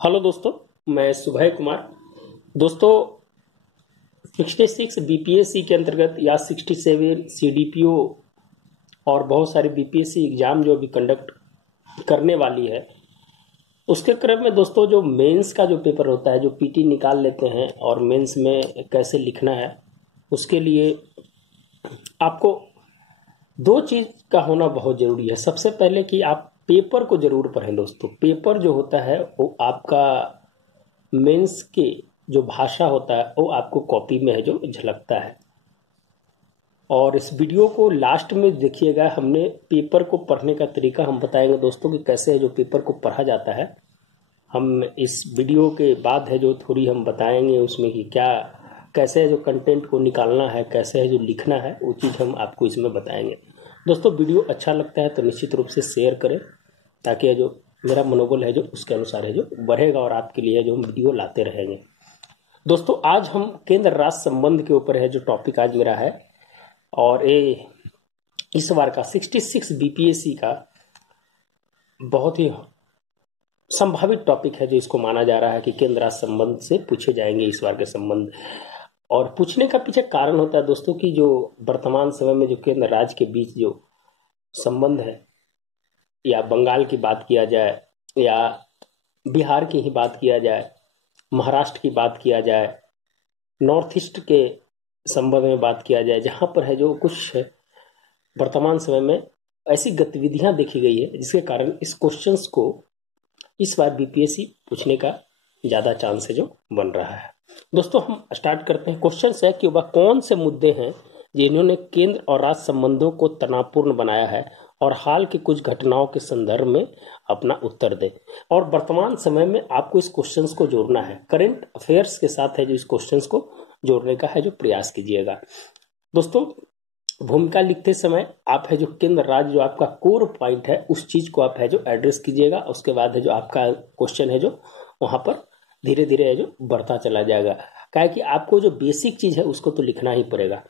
Hello दोस्तों, मैं सुभय कुमार। दोस्तों, 66 बीपीएससी के अंतर्गत या 67 सीडीपीओ और बहुत सारे बीपीएससी एग्जाम जो अभी कंडक्ट करने वाली है, उसके क्रम में दोस्तों जो मेंस का जो पेपर होता है, जो पीटी निकाल लेते हैं और मेंस में कैसे लिखना है, उसके लिए आपको दो चीज़ का होना बहुत ज़रूरी है। सबसे पहले कि आप पेपर को ज़रूर पढ़ें दोस्तों। पेपर जो होता है वो आपका मेंस के जो भाषा होता है वो आपको कॉपी में है जो झलकता है। और इस वीडियो को लास्ट में देखिएगा, हमने पेपर को पढ़ने का तरीका हम बताएंगे दोस्तों कि कैसे है जो पेपर को पढ़ा जाता है। हम इस वीडियो के बाद है जो थोड़ी हम बताएंगे उसमें कि क्या कैसे है जो कंटेंट को निकालना है, कैसे है जो लिखना है, वो चीज़ हम आपको इसमें बताएंगे। दोस्तों, वीडियो अच्छा लगता है तो निश्चित रूप से शेयर करें, ताकि जो मेरा मनोबल है जो उसके अनुसार है जो बढ़ेगा और आपके लिए जो हम वीडियो लाते रहेंगे। दोस्तों, आज हम केंद्र राज्य संबंध के ऊपर है जो टॉपिक आज मेरा है, और ये इस बार का 66 बीपीएससी का बहुत ही संभावित टॉपिक है जो इसको माना जा रहा है कि केंद्र राज्य संबंध से पूछे जाएंगे इस बार के संबंध। और पूछने का पीछे कारण होता है दोस्तों कि जो वर्तमान समय में जो केंद्र राज्य के बीच जो संबंध है, या बंगाल की बात किया जाए या बिहार की ही बात किया जाए, महाराष्ट्र की बात किया जाए, नॉर्थ ईस्ट के संबंध में बात किया जाए, जहाँ पर है जो कुछ वर्तमान समय में ऐसी गतिविधियां देखी गई है जिसके कारण इस क्वेश्चंस को इस बार बीपीएससी पूछने का ज़्यादा चांस है जो बन रहा है। दोस्तों, हम स्टार्ट करते हैं। क्वेश्चन है कि वह कौन से मुद्दे हैं जिन्होंने केंद्र और राज्य संबंधों को तनावपूर्ण बनाया है, और हाल की कुछ घटनाओं के संदर्भ में अपना उत्तर दें। और वर्तमान समय में आपको इस क्वेश्चंस को जोड़ना है, करंट अफेयर्स के साथ है जो इस क्वेश्चंस को जोड़ने का है जो प्रयास कीजिएगा। दोस्तों, भूमिका लिखते समय आप है जो केंद्र राज्य जो आपका कोर पॉइंट है उस चीज को आप है जो एड्रेस कीजिएगा। उसके बाद है जो आपका क्वेश्चन है जो वहां पर धीरे धीरे है जो बढ़ता चला जाएगा, क्या कि आपको जो बेसिक चीज है उसको तो लिखना ही पड़ेगा।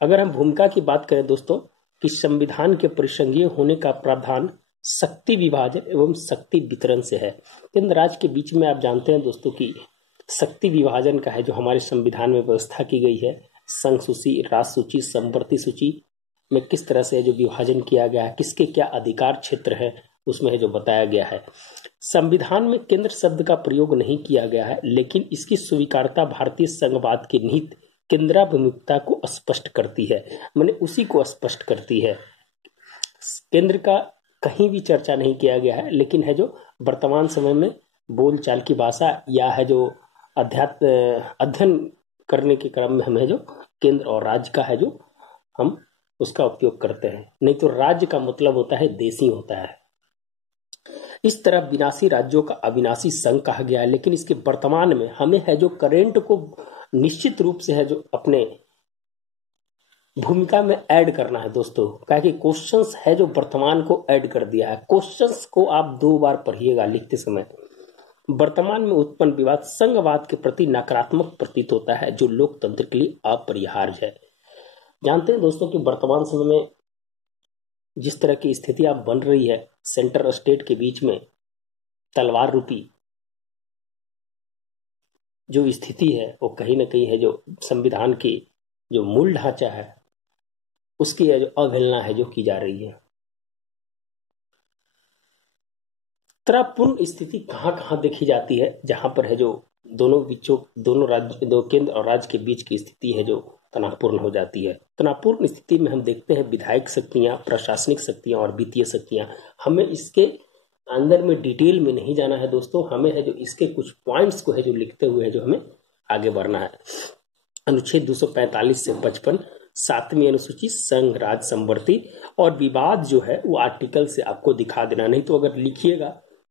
अगर हम भूमिका की बात करें दोस्तों, कि संविधान के परिसंघीय होने का प्रावधान शक्ति विभाजन एवं शक्ति वितरण से है। केंद्र राज्य के बीच में आप जानते हैं दोस्तों कि शक्ति विभाजन का है जो हमारे संविधान में व्यवस्था की गई है। संघ सूची, राज्य सूची, संवर्ती सूची में किस तरह से जो विभाजन किया गया है, किसके क्या अधिकार क्षेत्र है, उसमें है जो बताया गया है। संविधान में केंद्र शब्द का प्रयोग नहीं किया गया है, लेकिन इसकी स्वीकारता भारतीय संघवाद की नीति केंद्राभिमुखता को स्पष्ट करती है, माने उसी को स्पष्ट करती है। केंद्र का कहीं भी चर्चा नहीं किया गया है, लेकिन है जो वर्तमान समय में बोलचाल की भाषा या है जो अध्ययन करने के क्रम में हम है जो केंद्र और राज्य का है जो हम उसका उपयोग करते हैं। नहीं तो राज्य का मतलब होता है देशी होता है। इस तरह विनाशी राज्यों का अविनाशी संघ कहा गया है, लेकिन इसके वर्तमान में हमें है जो करेंट को निश्चित रूप से है जो अपने भूमिका में ऐड करना है दोस्तों, क्या कि क्वेश्चंस है जो वर्तमान को ऐड कर दिया है। क्वेश्चंस को आप 2 बार पढ़िएगा लिखते समय। वर्तमान में उत्पन्न विवाद संघवाद के प्रति नकारात्मक प्रतीत होता है, जो लोकतंत्र के लिए अपरिहार्य है। जानते हैं दोस्तों कि वर्तमान समय में जिस तरह की स्थिति आप बन रही है, सेंटर स्टेट के बीच में तलवार रूपी जो स्थिति है, वो कहीं ना कहीं है जो संविधान की जो मूल ढांचा है उसकी है जो अवहेलना है जो की जा रही है। तनावपूर्ण स्थिति कहाँ कहाँ देखी जाती है, जहां पर है जो दोनों राज्य, दो केंद्र और राज्य के बीच की स्थिति है जो तनावपूर्ण हो जाती है। तनावपूर्ण स्थिति में हम देखते हैं विधायक शक्तियां, प्रशासनिक शक्तियां और वित्तीय शक्तियां। हमें इसके अंदर में डिटेल में नहीं जाना है दोस्तों, हमें है जो इसके कुछ पॉइंट्स को है जो लिखते हुए है जो हमें आगे बढ़ना है। अनुच्छेद 245 से 55, 7वीं अनुसूची, संघ राज्य संवर्ती और विवाद जो है वो आर्टिकल से आपको दिखा देना। नहीं तो अगर लिखिएगा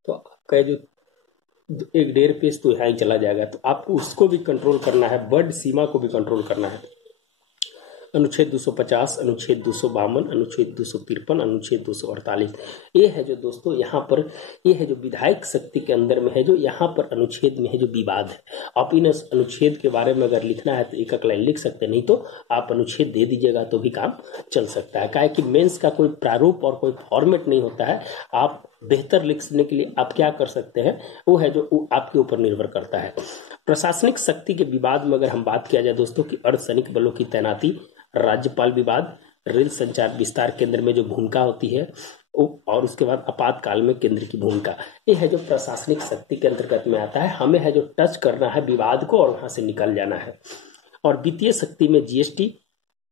तो आपका जो 1-1.5 पेज तो यहाँ ही चला जाएगा, तो आपको उसको भी कंट्रोल करना है, वर्ड सीमा को भी कंट्रोल करना है। अनुच्छेद 250, अनुच्छेद 252, अनुच्छेद 253, अनुच्छेद 248, ये है जो दोस्तों यहाँ पर ये है जो विधायक शक्ति के अंदर में है जो यहाँ पर अनुच्छेद में है जो विवाद है। आप इन अनुच्छेद के बारे में अगर लिखना है तो एक लाइन लिख सकते हैं, नहीं तो आप अनुच्छेद दे दीजिएगा तो भी काम चल सकता है। क्या है कि मेंस का कोई प्रारूप और कोई फॉर्मेट नहीं होता है, आप बेहतर लिखने के लिए आप क्या कर सकते हैं, वो है जो वो आपके ऊपर निर्भर करता है। प्रशासनिक शक्ति के विवाद में अगर हम बात किया जाए दोस्तों कि अर्धसैनिक बलों की तैनाती, राज्यपाल विवाद, रेल संचार विस्तार केंद्र में जो भूमिका होती है, और उसके बाद आपातकाल में केंद्र की भूमिका, ये है जो प्रशासनिक शक्ति के अंतर्गत में आता है। हमें है जो टच करना है विवाद को और वहां से निकल जाना है। और वित्तीय शक्ति में जीएसटी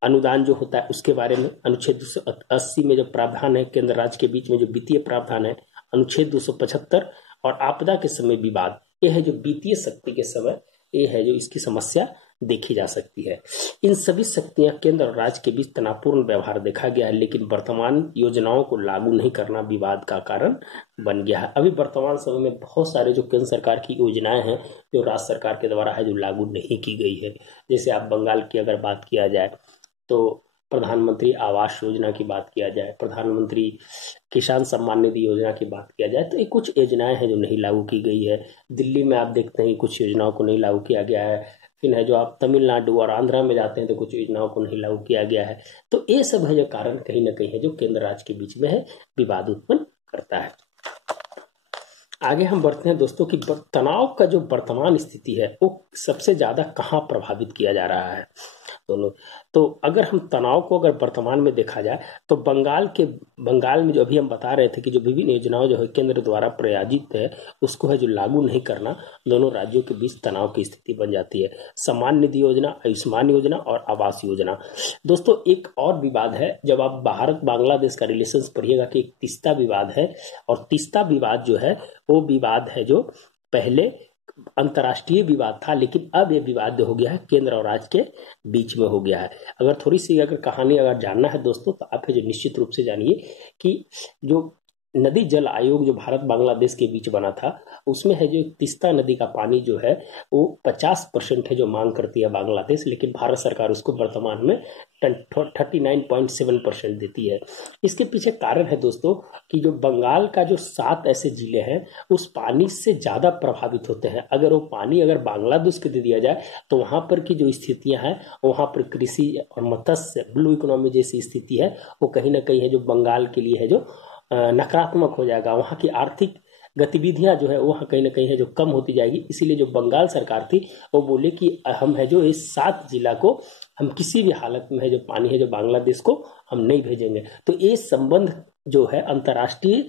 अनुदान जो होता है उसके बारे में, अनुच्छेद 280 में जो प्रावधान है केंद्र राज्य के बीच में जो वित्तीय प्रावधान है, अनुच्छेद 275, और आपदा के समय विवाद, ये है जो वित्तीय शक्ति के समय, ये है जो इसकी समस्या देखी जा सकती है। इन सभी शक्तियां केंद्र और राज्य के बीच तनावपूर्ण व्यवहार देखा गया है, लेकिन वर्तमान योजनाओं को लागू नहीं करना विवाद का कारण बन गया है। अभी वर्तमान समय में बहुत सारे जो केंद्र सरकार की योजनाएं हैं जो राज्य सरकार के द्वारा है जो लागू नहीं की गई है। जैसे आप बंगाल की अगर बात किया जाए तो प्रधानमंत्री आवास योजना की बात किया जाए, प्रधानमंत्री किसान सम्मान निधि योजना की बात किया जाए, तो ये कुछ योजनाएं हैं जो नहीं लागू की गई है। दिल्ली में आप देखते हैं कुछ योजनाओं को नहीं लागू किया गया है। फिर है जो आप तमिलनाडु और आंध्रा में जाते हैं तो कुछ योजनाओं को नहीं लागू किया गया है। तो ये सब है जो कारण कहीं ना कहीं है जो केंद्र राज्य के बीच में है विवाद उत्पन्न करता है। आगे हम बढ़ते हैं दोस्तों कि तनाव का जो वर्तमान स्थिति है वो सबसे ज्यादा कहाँ प्रभावित किया जा रहा है दोनों। तो अगर हम तनाव को अगर वर्तमान में देखा जाए तो बंगाल में जो अभी हम बता रहे थे कि जो विभिन्न योजनाओं जो है केंद्र द्वारा प्रायोजित है उसको है जो लागू नहीं करना, दोनों राज्यों के बीच तनाव की स्थिति बन जाती है। सम्मान निधि योजना, आयुष्मान योजना और आवास योजना। दोस्तों एक और विवाद है, जब आप भारत बांग्लादेश का रिलेशन पढ़िएगा कि एक तीस्ता विवाद है, और तीस्ता विवाद जो है वो विवाद है जो पहले अंतर्राष्ट्रीय विवाद था, लेकिन अब ये विवाद हो गया है केंद्र और राज्य के बीच में हो गया है। अगर थोड़ी सी अगर कहानी अगर जानना है दोस्तों तो आप जो निश्चित रूप से जानिए कि जो नदी जल आयोग जो भारत बांग्लादेश के बीच बना था उसमें है जो तीस्ता नदी का पानी जो है वो 50% है जो मांग करती है बांग्लादेश, लेकिन भारत सरकार उसको वर्तमान में 39.7% देती है। इसके पीछे कारण है दोस्तों कि जो बंगाल का जो 7 ऐसे जिले हैं उस पानी से ज्यादा प्रभावित होते हैं। अगर वो पानी अगर बांग्लादेश को दे दिया जाए तो वहां पर की जो स्थितियां हैं वहां पर कृषि और मत्स्य ब्लू इकोनॉमी जैसी स्थिति है वो कहीं ना कहीं है जो बंगाल के लिए है जो नकारात्मक हो जाएगा। वहाँ की आर्थिक गतिविधियां जो है वहाँ कहीं ना कहीं है जो कम होती जाएगी। इसीलिए जो बंगाल सरकार थी वो बोले कि हम है जो इस 7 जिला को हम किसी भी हालत में है जो पानी है जो बांग्लादेश को हम नहीं भेजेंगे। तो ये संबंध जो है अंतर्राष्ट्रीय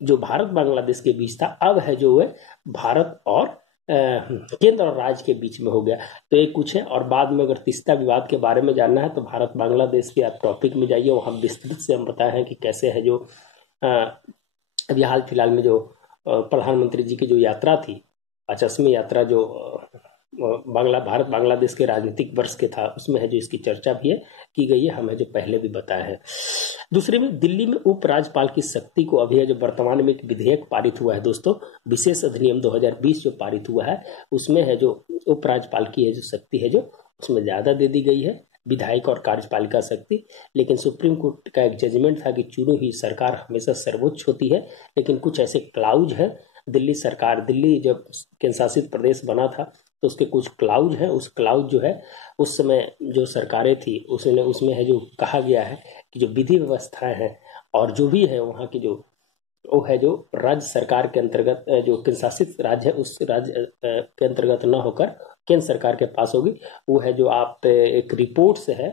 जो भारत बांग्लादेश के बीच था अब है जो है भारत और केंद्र और राज्य के बीच में हो गया। तो ये कुछ है, और बाद में अगर तीस्ता विवाद के बारे में जानना है तो भारत बांग्लादेश के आप टॉपिक में जाइए, वहाँ विस्तृत से हम बताए हैं कि कैसे है जो अभी हाल फिलहाल में जो प्रधानमंत्री जी की जो यात्रा थी, आचस्मी यात्रा जो भारत बांग्लादेश के राजनीतिक वर्ष के था उसमें है जो इसकी चर्चा भी है की गई है, हमें जो पहले भी बताया है। दूसरे में दिल्ली में उपराज्यपाल की शक्ति को अभी है जो वर्तमान में एक विधेयक पारित हुआ है दोस्तों, विशेष अधिनियम 2020 जो पारित हुआ है उसमें है जो उपराज्यपाल की है जो शक्ति है जो उसमें ज्यादा दे दी गई है विधायक और कार्यपालिका शक्ति। लेकिन सुप्रीम कोर्ट का एक जजमेंट था कि चुनी हुई सरकार हमेशा सर्वोच्च होती है, लेकिन कुछ ऐसे क्लाउज है दिल्ली सरकार, दिल्ली जब केंद्र शासित प्रदेश बना था तो उसके कुछ क्लाउज है, उस क्लाउज जो है उस समय जो सरकारें थी उसमें है जो कहा गया है कि जो विधि व्यवस्थाएं हैं और जो भी है वहाँ की जो वो है जो राज्य सरकार के अंतर्गत जो केंद्र शासित राज्य है उस राज्य के अंतर्गत न होकर केंद्र सरकार के पास होगी। वो है जो आप एक रिपोर्ट से है,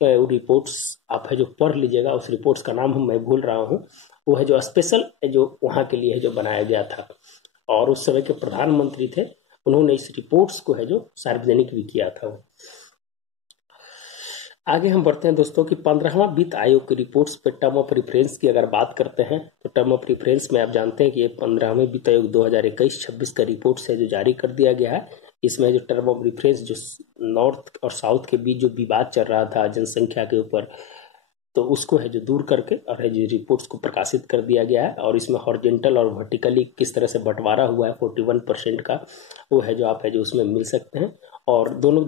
वो रिपोर्ट्स आप है जो पढ़ लीजिएगा, उस रिपोर्ट्स का नाम मैं भूल रहा हूँ। वो है जो स्पेशल जो वहाँ के लिए है जो बनाया गया था, और उस समय के प्रधानमंत्री थे उन्होंने इस रिपोर्ट्स को है जो सार्वजनिक भी किया था। आगे हम बढ़ते हैं दोस्तों कि 15वां वित्त आयोग की रिपोर्ट्स पे टर्म ऑफ रेफरेंस की अगर बात करते हैं तो टर्म ऑफ रेफरेंस में आप जानते हैं कि ये 15वें वित्त आयोग 2021-26 का रिपोर्ट्स है जो जारी कर दिया गया है। इसमें जो टर्म ऑफ रेफरेंस जो नॉर्थ और साउथ के बीच जो विवाद चल रहा था जनसंख्या के ऊपर, तो उसको है जो दूर करके और है जो रिपोर्ट्स को प्रकाशित कर दिया गया है। और इसमें हॉरिजॉन्टल और वर्टिकली किस तरह से बंटवारा हुआ है 41% का, वो है जो आप है जो उसमें मिल सकते हैं। और दोनों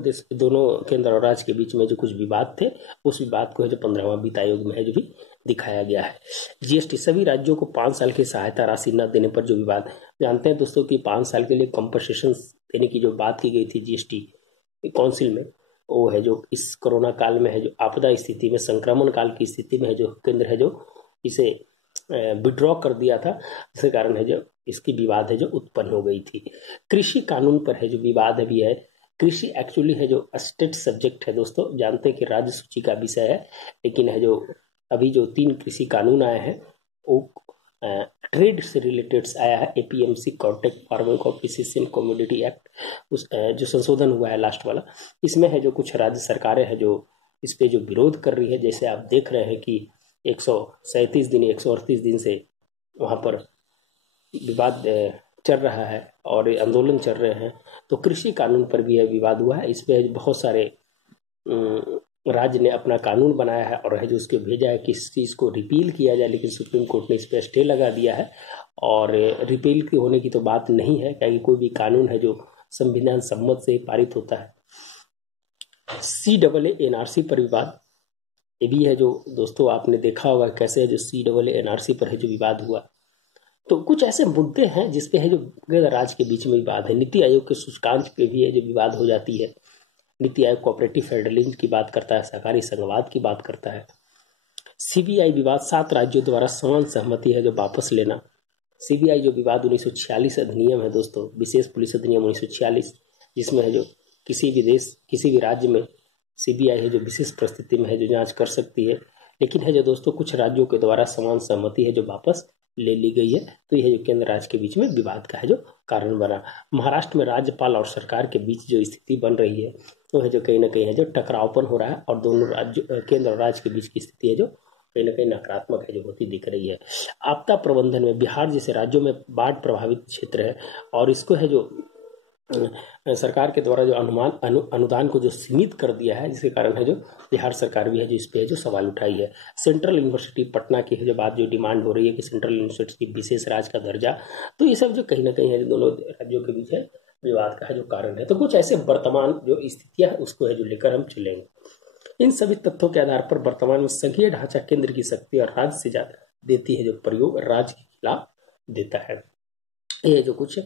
केंद्र और राज्य के बीच में जो कुछ विवाद थे उस विवाद को है जो 15वां वित्त आयोग में है जो भी दिखाया गया है। जीएसटी सभी राज्यों को 5 साल की सहायता राशि न देने पर जो विवाद, जानते हैं दोस्तों कि 5 साल के लिए कंपनसेशन देने की जो बात की गई थी जीएसटी काउंसिल में, वो है जो इस कोरोना काल में है जो आपदा स्थिति में संक्रमण काल की स्थिति में है जो केंद्र है जो इसे विड्रॉ कर दिया था, जिसके कारण है जो इसकी विवाद है जो उत्पन्न हो गई थी। कृषि कानून पर है जो विवाद अभी है, कृषि एक्चुअली है जो स्टेट सब्जेक्ट है दोस्तों, जानते हैं कि राज्य सूची का विषय है, लेकिन है जो अभी जो 3 कृषि कानून आए हैं वो ट्रेड से रिलेटेड आया है, APMC, contract farming competition commodity act, उस जो संशोधन हुआ है लास्ट वाला, इसमें है जो कुछ राज्य सरकारें हैं जो इस पे जो विरोध कर रही है। जैसे आप देख रहे हैं कि 137 दिन 138 दिन से वहाँ पर विवाद चल रहा है और आंदोलन चल रहे हैं। तो कृषि कानून पर भी यह विवाद हुआ है, इस पे बहुत सारे राज्य ने अपना कानून बनाया है और है जो उसके भेजा है कि इस चीज़ को रिपील किया जाए, लेकिन सुप्रीम कोर्ट ने इस पर स्टे लगा दिया है। और रिपील की होने की तो बात नहीं है, क्योंकि कोई भी कानून है जो संविधान सम्मत से पारित होता है। CAA NRC पर विवाद, ये भी है जो दोस्तों आपने देखा होगा कैसे है जो CAA NRC पर है जो विवाद हुआ। तो कुछ ऐसे मुद्दे हैं जिसपे है जो राज्य के बीच में विवाद है। नीति आयोग के सूचकांक पे भी है जो विवाद हो जाती है। नीति आयोग कोऑपरेटिव फेडरलिज्म की बात करता है, सहकारी संघवाद की बात करता है। CBI विवाद 7 राज्यों द्वारा समान सहमति है जो वापस लेना। CBI जो विवाद 1946 अधिनियम है दोस्तों, विशेष पुलिस अधिनियम 1946, जिसमें है जो किसी भी देश किसी भी राज्य में CBI है जो विशेष परिस्थिति में है जो जांच कर सकती है, लेकिन है जो दोस्तों कुछ राज्यों के द्वारा समान सहमति है जो वापस ले ली गई है। तो यह जो केंद्र राज्य के बीच में विवाद का है जो कारण बना। महाराष्ट्र में राज्यपाल और सरकार के बीच जो स्थिति बन रही है वो है जो कहीं ना कहीं है जो टकरावपन हो रहा है और दोनों राज्य केंद्र और राज्य के बीच की स्थिति है जो कहीं ना कहीं नकारात्मक है जो होती दिख रही है। आपदा प्रबंधन में बिहार जैसे राज्यों में बाढ़ प्रभावित क्षेत्र है और इसको है जो सरकार के द्वारा जो अनुदान को जो सीमित कर दिया है, जिसके कारण है जो बिहार सरकार भी है जो इस पे जो सवाल उठाई है। सेंट्रल यूनिवर्सिटी पटना की है जो बात जो डिमांड हो रही है कि सेंट्रल यूनिवर्सिटी विशेष राज्य का दर्जा, तो ये सब जो कहीं ना कहीं है जो दोनों राज्यों के बीच है विवाद का है जो कारण है। तो कुछ ऐसे वर्तमान जो स्थितियां है उसको है जो लेकर हम चलेंगे। इन सभी तथ्यों के आधार पर वर्तमान में संघीय ढांचा केंद्र की शक्ति और राज्य से ज्यादा देती है जो प्रयोग राज्य के खिलाफ देता है। ये जो कुछ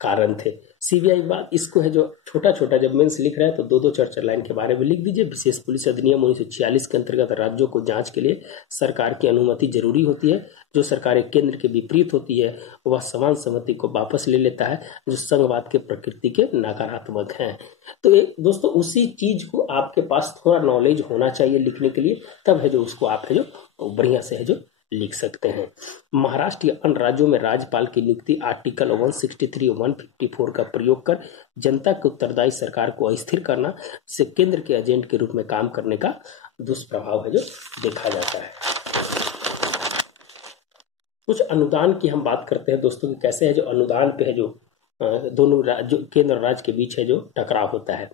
कारण थे। CBI बात इसको है जो छोटा छोटा जब मेंस लिख रहा है तो 2-2 4-4 लाइन के बारे में लिख दीजिए। विशेष पुलिस अधिनियम 1946 के अंतर्गत राज्यों को जांच के लिए सरकार की अनुमति जरूरी होती है। जो सरकारें केंद्र के विपरीत होती है वह समान सहमति को वापस ले लेता है, जो संघवाद के प्रकृति के नकारात्मक हैं। तो दोस्तों उसी चीज को आपके पास थोड़ा नॉलेज होना चाहिए लिखने के लिए, तब है जो उसको आप है जो बढ़िया से है जो लिख सकते हैं। महाराष्ट्र या अन्य राज्यों में राज्यपाल की नियुक्ति आर्टिकल 163 और 154 का प्रयोग कर जनता के उत्तरदायी सरकार को अस्थिर करना से केंद्र के एजेंट के रूप में काम करने का दुष्प्रभाव है जो देखा जाता है। कुछ अनुदान की हम बात करते हैं दोस्तों कि कैसे है जो अनुदान पे है जो दोनों राज्यों केंद्र और राज्य के बीच है जो टकराव होता है।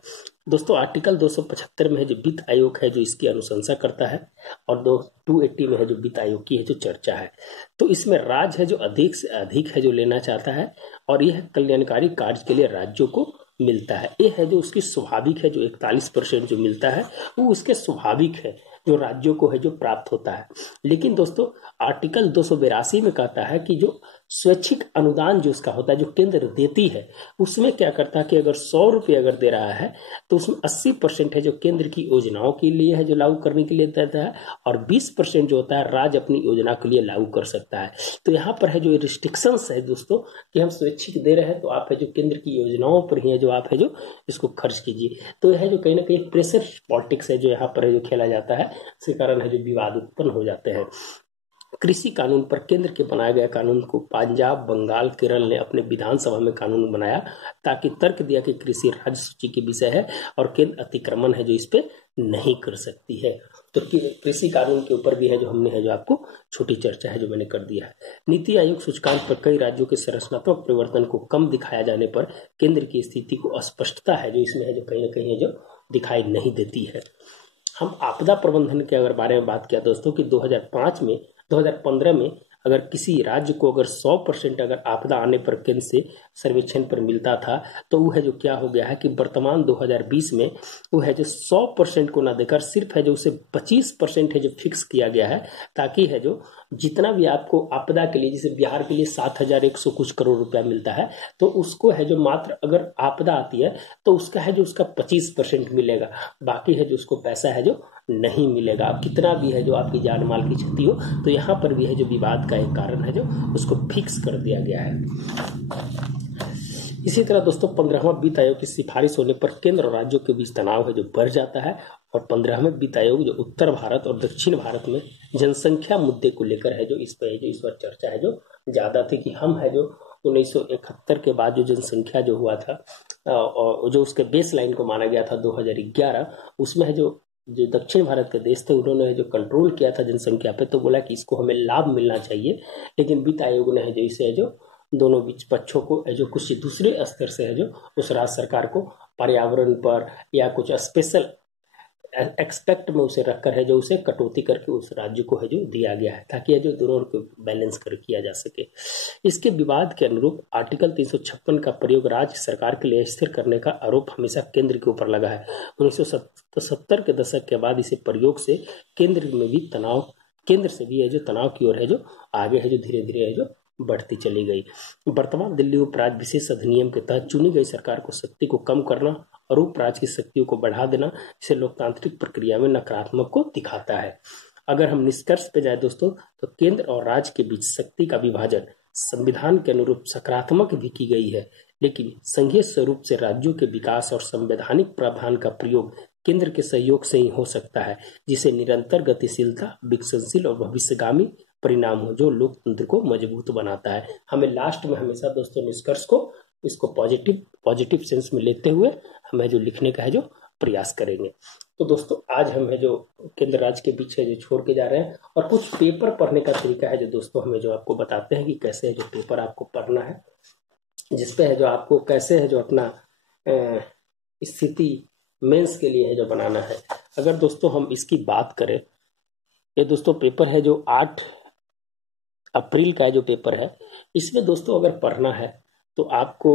दोस्तों आर्टिकल 275 में है जो वित्त आयोग है जो इसकी अनुशंसा करता है और 280 में है जो वित्त आयोग की है जो चर्चा है। तो इसमें राज्य है जो अधिक से अधिक है जो लेना चाहता है और यह कल्याणकारी कार्य के लिए राज्यों को मिलता है। ये है जो उसकी स्वाभाविक है जो 41% जो मिलता है वो उसके स्वाभाविक है जो राज्यों को है जो प्राप्त होता है। लेकिन दोस्तों आर्टिकल 282 में कहता है कि जो स्वैच्छिक अनुदान जो उसका होता है जो केंद्र देती है उसमें क्या करता है कि अगर 100 रुपये अगर दे रहा है तो उसमें 80% है जो केंद्र की योजनाओं के लिए है जो लागू करने के लिए देता है और 20% जो होता है राज्य अपनी योजना के लिए लागू कर सकता है। तो यहाँ पर है जो रिस्ट्रिक्शंस है दोस्तों कि हम स्वैच्छिक दे रहे हैं तो आप है जो केंद्र की योजनाओं पर ही है जो आप है जो इसको खर्च कीजिए। तो यह है जो कहीं ना कहीं प्रेशर पॉलिटिक्स है जो यहाँ पर है जो खेला जाता है, इसके कारण है जो विवाद उत्पन्न हो जाते हैं। कृषि कानून पर केंद्र के बनाए गए कानून को पंजाब, बंगाल, केरल ने अपने विधानसभा में कानून बनाया ताकि तर्क दिया कि कृषि राज्य सूची के विषय है और केंद्र अतिक्रमण है जो इस पे नहीं कर सकती है। तो कृषि कानून के ऊपर भी है जो हमने है जो आपको छोटी चर्चा है जो मैंने कर दिया है। नीति आयोग सूचकांक पर कई राज्यों के संरचनात्मक परिवर्तन को कम दिखाया जाने पर केंद्र की स्थिति को अस्पष्टता है जो इसमें है जो कहीं ना कहीं है जो दिखाई नहीं देती है। हम आपदा प्रबंधन के अगर बारे में बात किया दोस्तों कि 2015 में अगर किसी राज्य को अगर 100% अगर आपदा आने पर केंद्र से सर्वेक्षण पर मिलता था तो वो है जो क्या हो गया है कि वर्तमान 2020 में वो है जो 100% को ना देकर सिर्फ है जो उसे 25% है जो फिक्स किया गया है ताकि है जो जितना भी आपको आपदा के लिए, जैसे बिहार के लिए 7,100 कुछ करोड़ रुपया मिलता है, तो उसको है जो मात्र अगर आपदा आती है तो उसका है जो उसका 25% मिलेगा, बाकी है जो उसको पैसा है जो नहीं मिलेगा। अब कितना भी है जो आपकी जान माल की क्षति हो, तो यहाँ पर भी है जो विवाद का एक कारण है जो उसको फिक्स कर दिया गया है। इसी तरह दोस्तों 15वां वित्त आयोग की सिफारिश होने पर केंद्र और राज्यों के बीच तनाव है जो बढ़ जाता है, और 15वें वित्त आयोग जो उत्तर भारत और दक्षिण भारत में जनसंख्या मुद्दे को लेकर है जो इस पर जो इस बार चर्चा है जो ज्यादा थी, कि हम है जो 1971 के बाद जो जनसंख्या जो हुआ था और जो उसके बेस लाइन को माना गया था 2011, उसमें है जो दक्षिण भारत के देश थे उन्होंने जो कंट्रोल किया था जनसंख्या पे, तो बोला कि इसको हमें लाभ मिलना चाहिए, लेकिन वित्त आयोग ने है जो इसे है जो दोनों बीच पक्षों को जो कुछ दूसरे स्तर से है जो उस राज्य सरकार को पर्यावरण पर या कुछ स्पेशल एक्सपेक्ट में उसे रखकर है जो उसे कटौती करके उस राज्य को है जो दिया गया है, ताकि जो दोनों को बैलेंस कर किया जा सके। इसके विवाद के अनुरूप आर्टिकल 356 का प्रयोग राज्य सरकार के लिए स्थिर करने का आरोप हमेशा केंद्र के ऊपर लगा है। 1970 के दशक के बाद इसे प्रयोग से केंद्र से भी है जो तनाव की ओर है जो आगे है जो धीरे धीरे है जो बढ़ती चली गई। वर्तमान दिल्ली उपराज्य विशेष अधिनियम के तहत चुनी गई सरकार को शक्ति को कम करना और उपराज्य की शक्तियों को बढ़ा देना इसे लोकतांत्रिक प्रक्रिया में नकारात्मक को दिखाता है। अगर हम निष्कर्ष पे जाए दोस्तों, तो केंद्र और राज्य के बीच शक्ति का विभाजन संविधान के अनुरूप सकारात्मक भी की गई है, लेकिन संघीय स्वरूप से राज्यों के विकास और संवैधानिक प्रावधान का प्रयोग केंद्र के सहयोग से ही हो सकता है, जिसे निरंतर गतिशीलता, विकसनशील और भविष्यगामी परिणाम हो जो लोकतंत्र को मजबूत बनाता है। हमें लास्ट में हमेशा दोस्तों निष्कर्ष को इसको पॉजिटिव सेंस में लेते हुए हमें जो लिखने का है जो प्रयास करेंगे। तो दोस्तों आज हम है जो केंद्र राज्य के बीच है जो छोड़ के जा रहे हैं, और कुछ पेपर पढ़ने का तरीका है जो दोस्तों हमें जो आपको बताते हैं कि कैसे है जो पेपर आपको पढ़ना है, जिसपे है जो आपको कैसे है जो अपना स्थिति मेंस के लिए है जो बनाना है। अगर दोस्तों हम इसकी बात करें, ये दोस्तों पेपर है जो 8 अप्रैल का जो पेपर है, इसमें दोस्तों अगर पढ़ना है तो आपको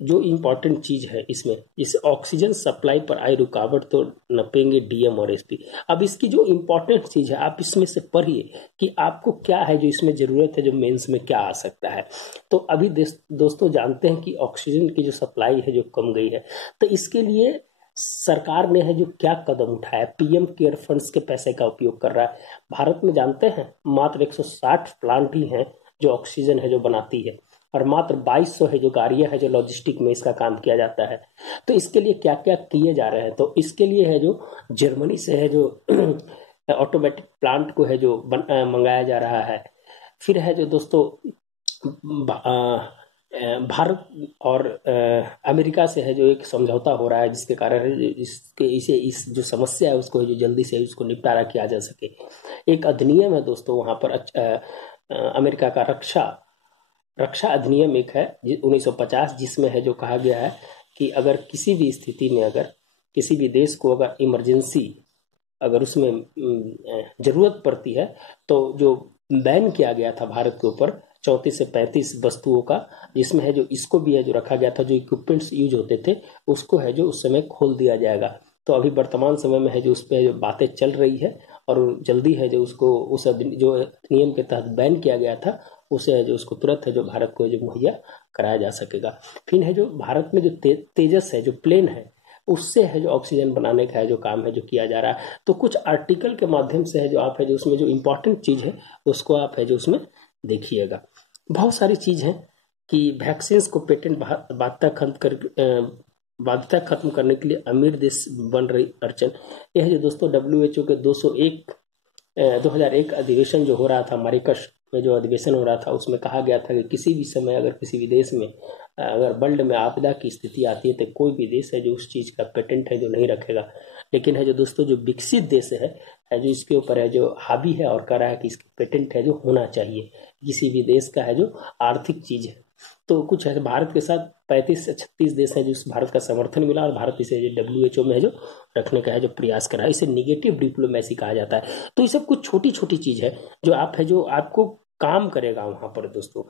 जो इम्पोर्टेंट चीज है इसमें, जैसे ऑक्सीजन सप्लाई पर आई रुकावट तो नपेंगे डीएम और एसपी। अब इसकी जो इम्पोर्टेंट चीज है आप इसमें से पढ़िए कि आपको क्या है जो इसमें जरूरत है जो मेंस में क्या आ सकता है। तो अभी दोस्तों जानते हैं कि ऑक्सीजन की जो सप्लाई है जो कम गई है, तो इसके लिए सरकार ने है जो क्या कदम उठाया, पीएम केयर फंड्स के पैसे का उपयोग कर रहा है। भारत में जानते हैं मात्र 160 प्लांट ही हैं जो ऑक्सीजन है जो बनाती है, और मात्र 2200 है जो गाड़ियां है जो लॉजिस्टिक में इसका काम किया जाता है। तो इसके लिए क्या क्या किए जा रहे हैं, तो इसके लिए है जो जर्मनी से है जो ऑटोमेटिक प्लांट को है जो मंगाया जा रहा है। फिर है जो दोस्तों भारत और अमेरिका से है जो एक समझौता हो रहा है, जिसके कारण इस जो समस्या है उसको जो जल्दी से उसको निपटारा किया जा सके। एक अधिनियम है दोस्तों वहां पर अमेरिका का रक्षा अधिनियम एक है 1950, जिसमें है जो कहा गया है कि अगर किसी भी स्थिति में अगर किसी भी देश को अगर इमरजेंसी अगर उसमें जरूरत पड़ती है, तो जो बैन किया गया था भारत के ऊपर 34 से 35 वस्तुओं का, जिसमें है जो इसको भी है जो रखा गया था, जो इक्विपमेंट्स यूज होते थे उसको है जो उस समय खोल दिया जाएगा। तो अभी वर्तमान समय में है जो उस पर जो बातें चल रही है, और जल्दी है जो उसको उस जो नियम के तहत बैन किया गया था उसे है जो उसको तुरंत है जो भारत को जो मुहैया कराया जा सकेगा। फिर है जो भारत में जो तेजस है जो प्लेन है, उससे है जो ऑक्सीजन बनाने का है जो काम है जो किया जा रहा है। तो कुछ आर्टिकल के माध्यम से है जो आप है जो उसमें जो इम्पोर्टेंट चीज है उसको आप है जो उसमें देखिएगा। बहुत सारी चीज है कि वैक्सीन को पेटेंट बाध्यता खत्म करने के लिए अमीर देश बन रही अड़चन। यह जो दोस्तों WHO के 2001 अधिवेशन जो हो रहा था, मरीकश में जो अधिवेशन हो रहा था, उसमें कहा गया था कि किसी भी समय अगर किसी भी देश में अगर वर्ल्ड में आपदा की स्थिति आती है तो कोई भी देश है जो उस चीज का पेटेंट है जो नहीं रखेगा। लेकिन है जो दोस्तों जो विकसित देश है जो इसके ऊपर है जो हावी है और कह रहा है कि इसका पेटेंट है जो होना चाहिए, किसी भी देश का है जो आर्थिक चीज है। तो कुछ है भारत के साथ 35 से 36 देश हैं जिस भारत का समर्थन मिला, और भारत इसे WHO में है जो रखने का है जो प्रयास कर रहा है। इसे निगेटिव डिप्लोमेसी कहा जाता है। तो ये सब कुछ छोटी छोटी चीज है जो आप है जो आपको काम करेगा वहां पर दोस्तों।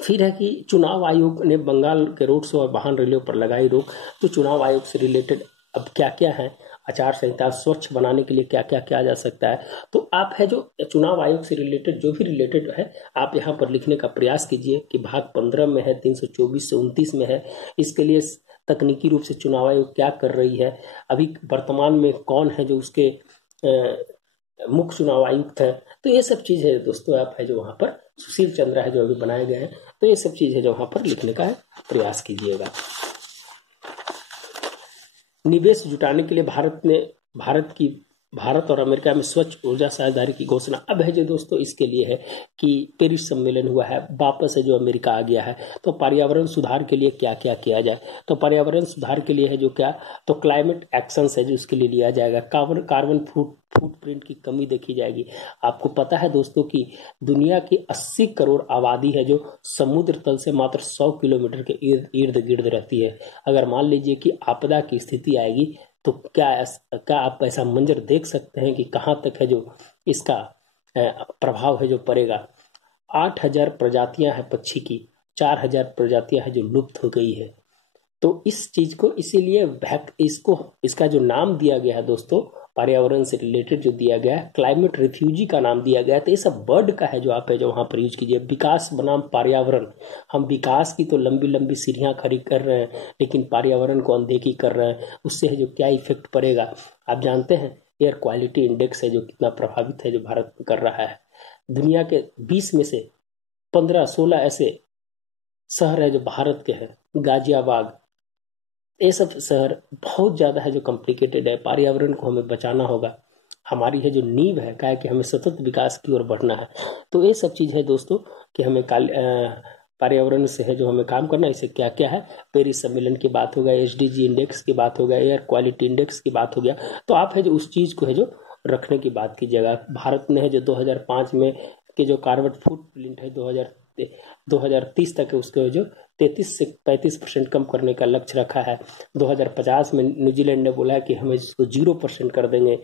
फिर है कि चुनाव आयोग ने बंगाल के रोड शो और वाहन रैलियों पर लगाई रोक। तो चुनाव आयोग से रिलेटेड अब क्या क्या है आचार संहिता स्वच्छ बनाने के लिए क्या क्या किया जा सकता है। तो आप है जो चुनाव आयोग से रिलेटेड जो भी रिलेटेड है, आप यहाँ पर लिखने का प्रयास कीजिए कि भाग 15 में है, 324 से 29 में है। इसके लिए तकनीकी रूप से चुनाव आयोग क्या कर रही है, अभी वर्तमान में कौन है जो उसके मुख्य चुनाव आयुक्त है। तो ये सब चीज़ है दोस्तों, आप है जो वहाँ पर सुशील चंद्रा है जो अभी बनाए गए हैं, तो ये सब चीज़ है जो वहाँ पर लिखने का प्रयास कीजिएगा। निवेश जुटाने के लिए भारत और अमेरिका में स्वच्छ ऊर्जा साझेदारी की घोषणा अब है जो दोस्तों इसके लिए है कि पेरिस सम्मेलन हुआ है, वापस है जो अमेरिका आ गया है। तो पर्यावरण सुधार के लिए क्या क्या किया जाए, तो पर्यावरण सुधार के लिए है जो क्या, तो क्लाइमेट एक्शंस है जो उसके लिए लिया जाएगा। कार्बन फुटप्रिंट की कमी देखी जाएगी। आपको पता है दोस्तों कि दुनिया की 80 करोड़ आबादी है जो समुद्र तल से मात्र 100 किलोमीटर के इर्द गिर्द रहती है। अगर मान लीजिए कि आपदा की स्थिति आएगी तो क्या आप ऐसा मंजर देख सकते हैं कि कहाँ तक है जो इसका प्रभाव है जो पड़ेगा। 8,000 प्रजातियां हैं पक्षी की, 4,000 प्रजातियां हैं जो लुप्त हो गई है। तो इस चीज को इसीलिए इसका जो नाम दिया गया है दोस्तों, पर्यावरण से रिलेटेड जो दिया गया है, क्लाइमेट रिफ्यूजी का नाम दिया गया है। तो ये सब वर्ड का है जो आप है जो वहां पर यूज कीजिए। विकास बनाम पर्यावरण, हम विकास की तो लंबी लंबी सीढ़ियां खड़ी कर रहे हैं, लेकिन पर्यावरण को अनदेखी कर रहे हैं। उससे है जो क्या इफेक्ट पड़ेगा आप जानते हैं। एयर क्वालिटी इंडेक्स है जो कितना प्रभावित है जो भारत कर रहा है। दुनिया के 20 में से 15-16 ऐसे शहर है जो भारत के हैं, गाजियाबाद, ये सब शहर बहुत ज़्यादा है जो कॉम्प्लिकेटेड है। पर्यावरण को हमें बचाना होगा, हमारी है जो नींव है, क्या है कि हमें सतत विकास की ओर बढ़ना है। तो ये सब चीज़ है दोस्तों कि हमें पर्यावरण से है जो हमें काम करना है। इसे क्या क्या है, पेरिस सम्मेलन की बात हो गया, एसडीजी इंडेक्स की बात हो गया, एयर क्वालिटी इंडेक्स की बात हो गया। तो आप है जो उस चीज़ को है जो रखने की बात कीजिएगा। भारत ने है जो 2005 में के जो कार्बन फुटप्रिंट है 2030 तक है उसके जो 33 से 35% कम करने का लक्ष्य रखा है। 2050 में न्यूजीलैंड ने बोला है कि हम इसको 0% कर देंगे।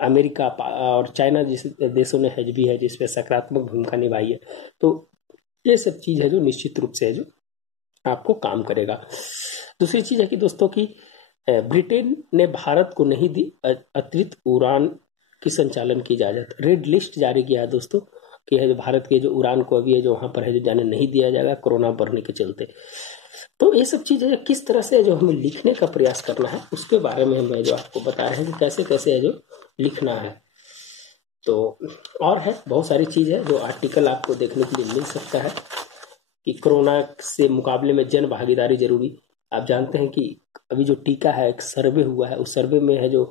अमेरिका और चाइना जैसे देशों ने है भी है जिसपे सकारात्मक भूमिका निभाई है। तो ये सब चीज है जो निश्चित रूप से है जो आपको काम करेगा। दूसरी चीज है कि दोस्तों की ब्रिटेन ने भारत को नहीं दी अतिरिक्त उड़ान की संचालन की इजाजत। रेड लिस्ट जारी किया है दोस्तों कि है जो भारत के जो उड़ान को अभी है जो वहां पर है जो जाने नहीं दिया जाएगा कोरोना बढ़ने के चलते। तो ये सब चीजें किस तरह से जो हमें लिखने का प्रयास करना है उसके बारे में मैं जो आपको बताया है कि कैसे कैसे है जो लिखना है। तो और है बहुत सारी चीज है जो आर्टिकल आपको देखने के लिए मिल सकता है कि कोरोना से मुकाबले में जन भागीदारी जरूरी। आप जानते हैं कि अभी जो टीका है, एक सर्वे हुआ है, उस सर्वे में है जो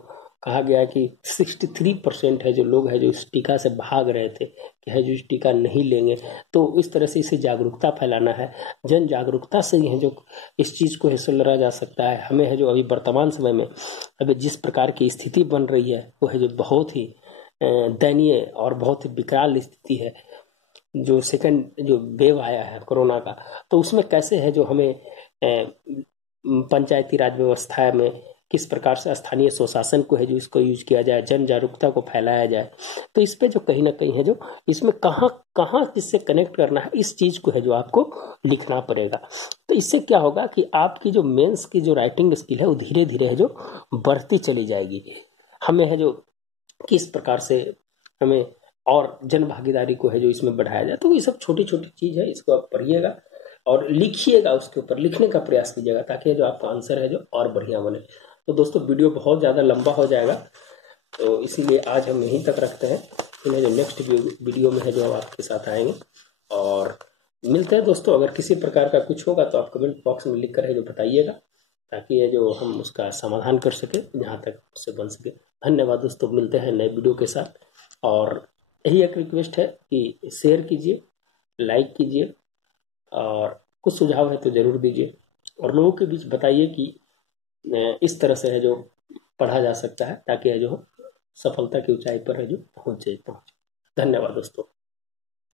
कहा गया है कि 63% है जो लोग है जो इस टीका से भाग रहे थे कि है जो इस टीका नहीं लेंगे। तो इस तरह से इसे जागरूकता फैलाना है। जन जागरूकता से ही है जो इस चीज को है सुलझा जा सकता है। हमें है जो अभी वर्तमान समय में अभी जिस प्रकार की स्थिति बन रही है वो है जो बहुत ही दयनीय और बहुत ही विकराल स्थिति है। जो सेकंड जो वेव आया है कोरोना का, तो उसमें कैसे है जो हमें पंचायती राज व्यवस्था में किस प्रकार से स्थानीय स्वशासन को है जो इसको यूज किया जाए, जन जागरूकता को फैलाया जाए। तो इस पे जो कहीं ना कहीं है जो इसमें कहाँ कहाँ किससे कनेक्ट करना है, इस चीज को है जो आपको लिखना पड़ेगा। तो इससे क्या होगा कि आपकी जो मेंस की जो राइटिंग स्किल है वो धीरे धीरे है जो बढ़ती चली जाएगी। हमें है जो किस प्रकार से हमें और जन भागीदारी को है जो इसमें बढ़ाया जाए। तो ये सब छोटी छोटी चीज है, इसको आप पढ़िएगा और लिखिएगा, उसके ऊपर लिखने का प्रयास कीजिएगा ताकि जो आपका आंसर है जो और बढ़िया बने। तो दोस्तों वीडियो बहुत ज़्यादा लंबा हो जाएगा, तो इसीलिए आज हम यहीं तक रखते हैं। फिर जो नेक्स्ट वीडियो में है जो हम आपके साथ आएंगे और मिलते हैं दोस्तों। अगर किसी प्रकार का कुछ होगा तो आप कमेंट बॉक्स में लिख कर है जो बताइएगा ताकि ये जो हम उसका समाधान कर सके जहाँ तक उससे बन सके। धन्यवाद दोस्तों, मिलते हैं नए वीडियो के साथ। और यही एक रिक्वेस्ट है कि शेयर कीजिए, लाइक कीजिए और कुछ सुझाव है तो ज़रूर दीजिए और लोगों के बीच बताइए कि इस तरह से है जो पढ़ा जा सकता है ताकि है जो सफलता की ऊंचाई पर है जो पहुंचे। धन्यवाद दोस्तों।